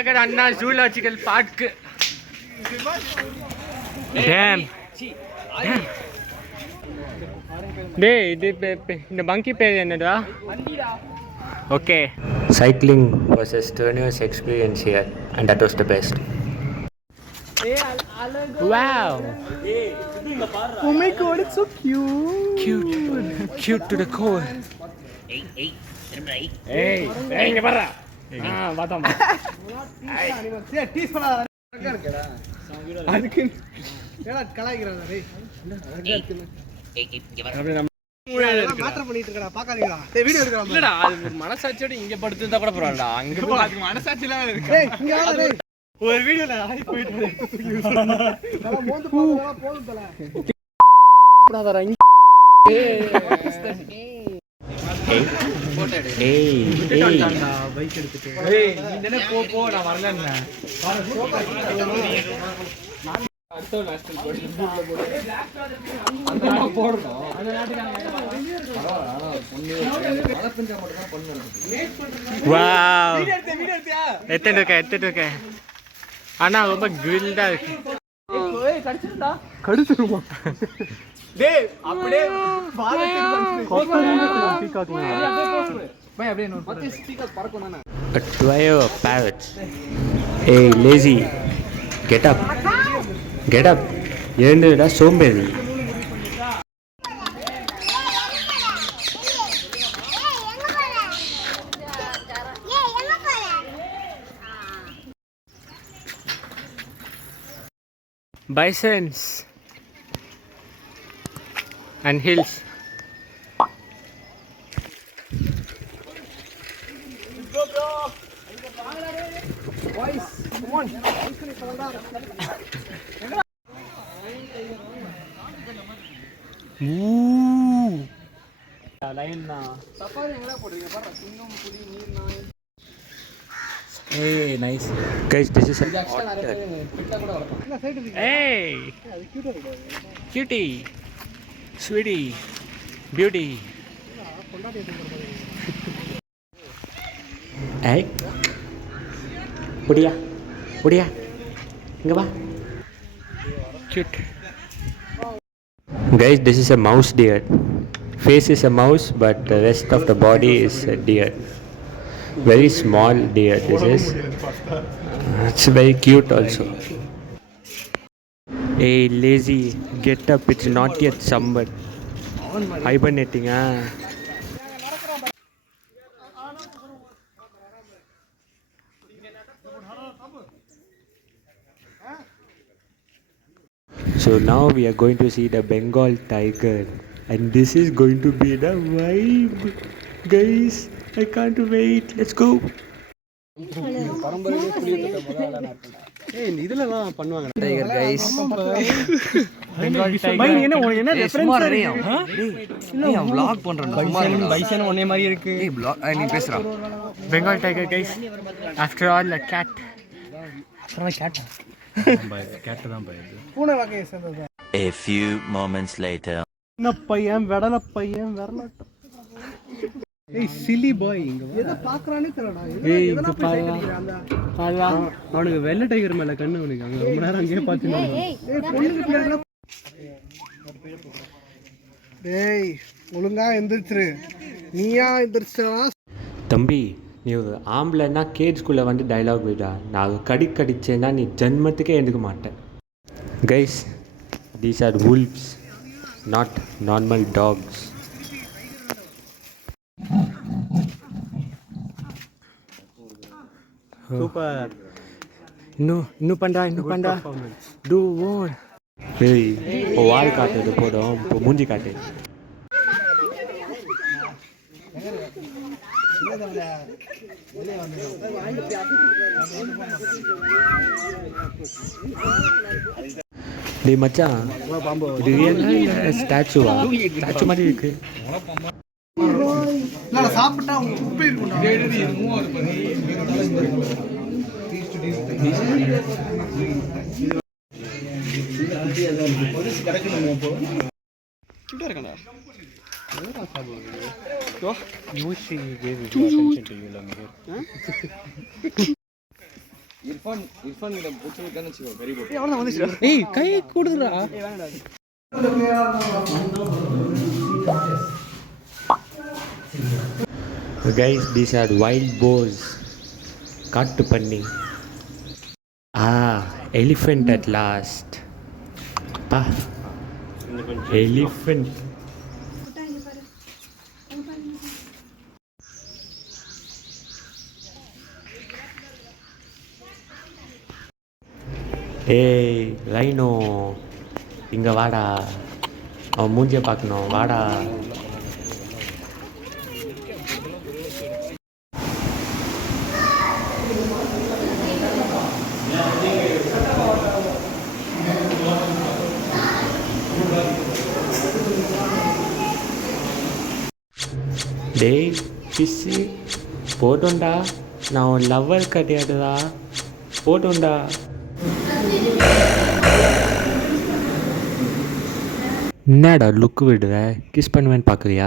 நகர் அண்ணா ஜூலாஜிக்கல் park. Dam டேய் இது இந்த மங்கி பேர் என்னடா? Okay. Cycling was a strenuous experience here and that was the best. Wow. Oh my god, it's so cute. Cute to the core. Hey, இங்க பாரு. வாடாமா. ஏய் tease பண்ணாத. அதுக்கு ஏடா கலாய்க்கறானே டேய். இங்க பாரு. மாற்ற பண்ணிட்டு இருக்கடா பாக்காதீங்களா? டேய் வீடியோ எடுக்கறா. இல்லடா அது ஒரு மனசாட்சியோட இங்க படுத்துட்டா கூட பரவாயில்லடா. அங்க போய் அதுக்கு மனசாட்சிலாம் இருக்கு. டேய் இங்க வாடா டேய். ஒரு வீடியோல ஆடி போயிட்டு தல மோந்து போறதா போதும் தல. புடாதடா இங்க. ஏய் பைக் எடுத்துட்டு. ஏய் நீ என்ன போ நான் வரலன்னு. அடுத்த நேஷனல் போடு அந்த போடுறோம். அந்த நாட்டுக்காரங்க பரவாயில்லை பொண்ணு வளர்த்துங்க மட்டும் தான் பண்ணுவாங்க. வாவ் வீடியோ எடுத்தியா? எடுத்துட்டு இருக்க. ஆனா ரொம்ப கிரில்டா இருக்கு. ஏய் கடிச்சிருடா. கடிச்சிருமா? டேய் அப்படியே பாலத்துல வந்து கொத்தரீங்க பீகாக்னா. பை அப்படியே நோட் பண்ணு. பீகாக் பறக்கும் நானே. A trio of parrots. Hey lazy. Get up. Get up. எழுந்துடா சோம்பேறி. Bisons and hills. Go bro. Boys, come on. Line safari எங்கடா போடுறீங்க பாரு. சிங்கம் புலி நீர் நாய். Hey nice guys, this is a pitta kuda varakum. இந்த சைடு இருக்கு. Hey அது கியூட்டா இருக்கு. Cutie sweetie beauty. கொண்டாடி எடுத்து. Hey ஒடியா இங்க வா. Cute. Guys, this is a mouse deer. Face is a mouse but the rest of the body is a deer. Very small deer this is. It's very cute also. Hey lazy, get up, it's not yet summer. Hibernating So now we are going to see the Bengal tiger and this is going to be the vibe. Guys, I can't wait. Let's go. பரம்பரையிலே புலியட்ட முதல்ல நாட்டடா. ஏய் இதெல்லாம் பண்ணுவாங்க tiger guys. Bengal tiger. பை என்ன reference ரேயா? டேய் நான் vlog பண்றேன். பைசன் ஒண்ணே மாதிரி இருக்கு. ஏய் vlog நீ பேசுறா. Bengal tiger guys. After all a cat. அப்புறம் cat. cat தான் பை. பூனை வகையை சேர்ந்தது. A few moments later. நான் பையன் வெடல பையன் வரலட்ட. ஏய் சிலி பாய் இங்க எதை பாக்குறானே தெரியலடா. ஏய் இங்க பாரு அவனுக்கு வெள்ளை டைகர் மேல கண்ணு அவனுக்கு அங்க ரொம்ப நேரம் அங்கேயே பாத்துட்டு. ஏய் பொண்ணுக்கு பிள்ளைங்கள டேய் ஒழுங்கா எந்திரிச்சிரு. நீயா எந்திரிச்சா தம்பி நீ ஒரு ஆம்பளைன்னா கேஜ்குள்ளே வந்து டைலாக் விடா. நான் கடிச்சேன்னா நீ ஜென்மத்துக்கே எழுந்துக்க மாட்டேன். Guys these are wolves, not normal dogs. Super. இன்னும் பண்டா டூ மோர். ஏய் ஓ வால் காட்டுது போதும். இப்போ மூஞ்சி காட்டு. டேய் மச்சான் இது ரியல் ஸ்டாச்சுவா? ஸ்டாச்சு மாதிரி இருக்கு. நான் சாப்பிட்டா உப்பு இருக்கும்டா. டேய் மூவ் ஆகுது பாரு. போலீஸ் கடக்கணும் அப்போ. கிட்ட இருக்கடா. என்னடா சாப்பிடுறது? யோ யூசி gave attention to you long here. Irfan கிட்ட பிடிச்சிருக்கான்னு வச்சுக்கோ கறி போட்டு அவ்வளோதான் வந்துச்சு. ஏய் கை கொடுதுடா. Guys, these are wild boars. காட்டு பண்ணி. Elephant at last. Elephant. ஏய் ரைனோ இங்கே வாடா, அவன் மூஞ்சியை பார்க்கணும், வாடா. டேய் ஃபிஷ்ஷு போட்டோண்டா, நான் உன் லவ்வர் கிடையாதுடா, போட்டோண்டா. என்னடா லுக்கு விடுற, கிஸ் பண்ணுவேன்னு பார்க்குறியா?